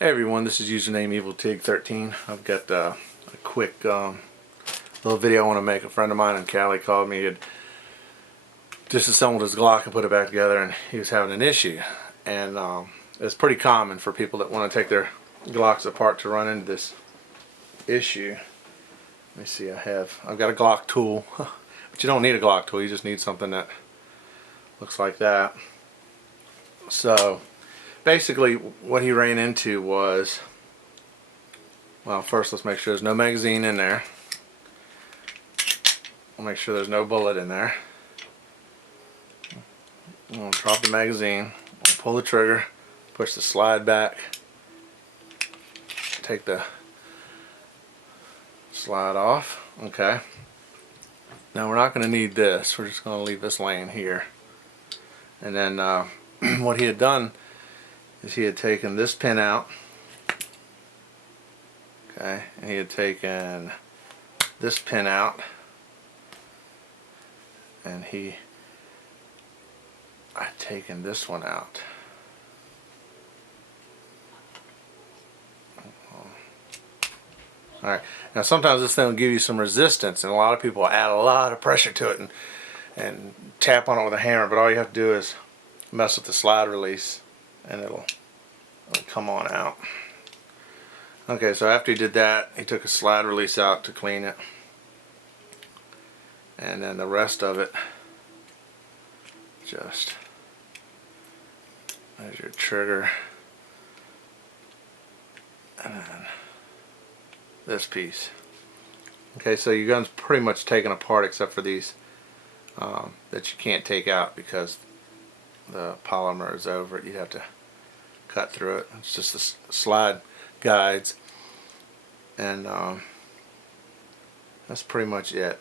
Hey everyone, this is username EvilTig13. I've got a quick little video I want to make. A friend of mine in Cali called me. He had disassembled his Glock and put it back together, and he was having an issue. And it's pretty common for people that want to take their Glocks apart to run into this issue. Let me see, I've got a Glock tool, but you don't need a Glock tool. You just need something that looks like that. So basically what he ran into was, well, first let's make sure there's no magazine in there. We'll make sure there's no bullet in there. We'll drop the magazine, we'll pull the trigger, push the slide back, take the slide off. Okay, now we're not going to need this, we're just going to leave this laying here. And then what he had done is he had taken this pin out, okay, and he had taken this pin out, and I'd taken this one out. Alright, now sometimes this thing will give you some resistance, and a lot of people add a lot of pressure to it and tap on it with a hammer, but all you have to do is mess with the slide release and it'll come on out. Okay, so after he did that, he took a slide release out to clean it, and then the rest of it, just, there's your trigger, and then this piece. Okay, so your gun's pretty much taken apart except for these that you can't take out because the polymer is over it. You'd have to cut through it. It's just the slide guides, and that's pretty much it.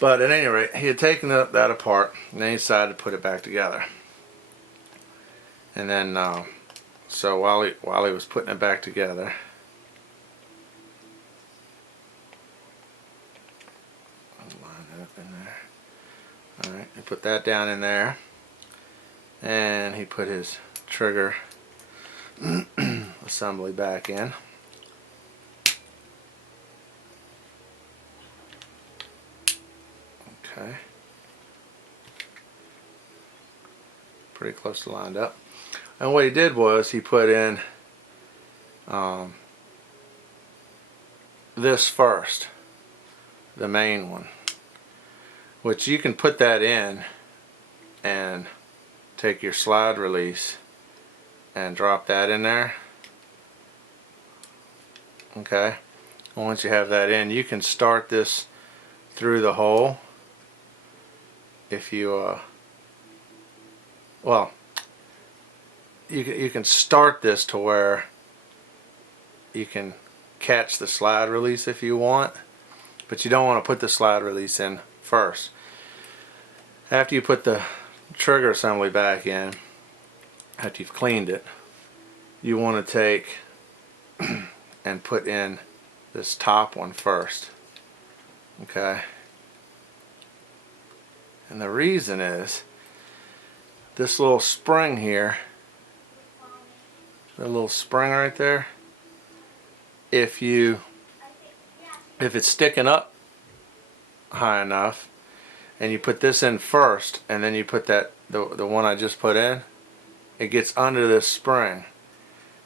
But at any rate, he had taken that apart, and then he decided to put it back together. And then so while he was putting it back together, line it up in there. Alright, he put that down in there, and he put his trigger assembly back in. Okay, pretty close to lined up. And what he did was he put in this first, the main one, which you can put that in and take your slide release and drop that in there. Okay, and once you have that in, you can start this through the hole. If you well, you can start this to where you can catch the slide release if you want, but you don't want to put the slide release in first. After you put the trigger assembly back in, after you've cleaned it, you want to take and put in this top one first. Okay, and the reason is this little spring here, the little spring right there, if it's sticking up high enough and you put this in first and then you put the one I just put in, it gets under this spring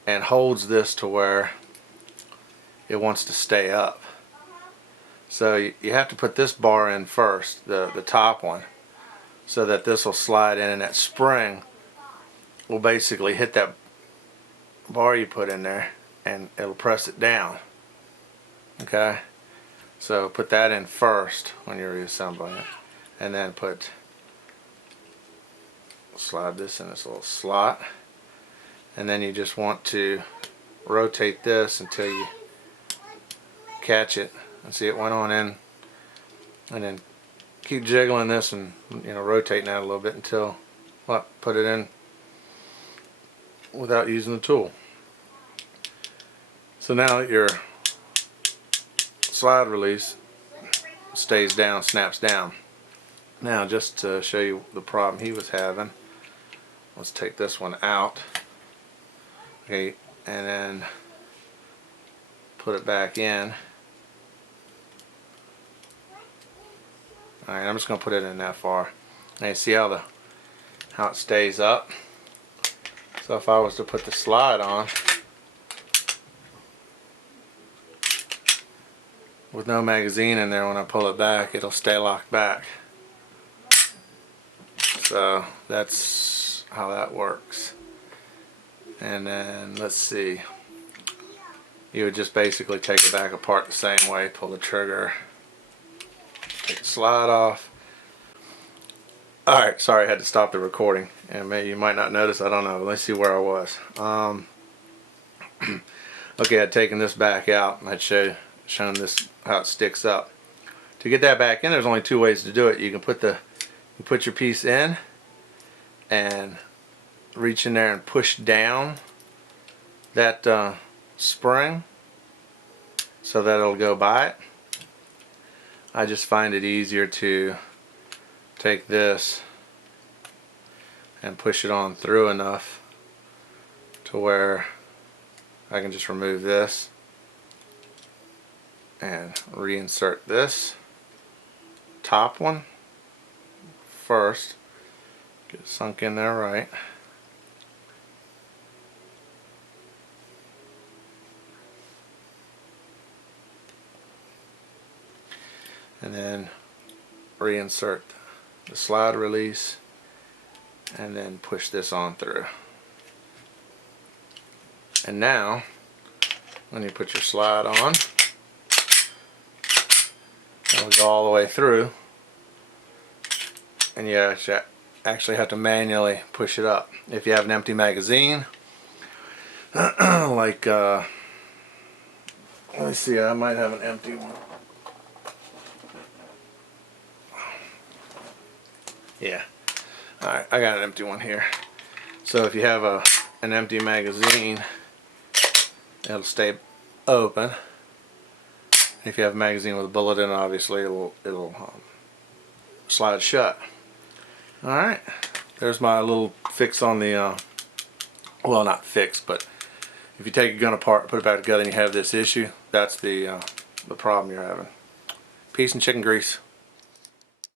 and holds this to where it wants to stay up. So you have to put this bar in first, the top one, so that this will slide in, and that spring will basically hit that bar you put in there and it'll press it down. Okay, so put that in first when you're reassembling it, and then slide this in this little slot, and then you just want to rotate this until you catch it and see it went on in, and then keep jiggling this and rotating that a little bit until put it in without using the tool. So now your slide release stays down, snaps down. Now, just to show you the problem he was having, let's take this one out. Okay, and then put it back in. Alright, I'm just going to put it in that far. Now you see how it stays up? So if I was to put the slide on with no magazine in there, when I pull it back, it'll stay locked back. So that's how that works. And then let's see, you would just basically take it back apart the same way, pull the trigger, take the slide off. Alright, sorry I had to stop the recording, and maybe you might not notice, I don't know. Let's see where I was. Okay, I'd taken this back out and I'd shown this how it sticks up. To get that back in, there's only two ways to do it. You can put your piece in and reach in there and push down that spring so that it'll go by it. I just find it easier to take this and push it on through enough to where I can just remove this and reinsert this top one first, get it sunk in there right. And then reinsert the slide release and then push this on through. And now when you put your slide on, it'll go all the way through, and you actually have to manually push it up. If you have an empty magazine, like let me see, I might have an empty one. Yeah, alright, I got an empty one here. So if you have an empty magazine, it'll stay open. If you have a magazine with a bullet in it, obviously it'll slide shut. Alright, there's my little fix on the, well, not fix, but if you take a gun apart, put it back together, and you have this issue, that's the problem you're having. Peace and chicken grease.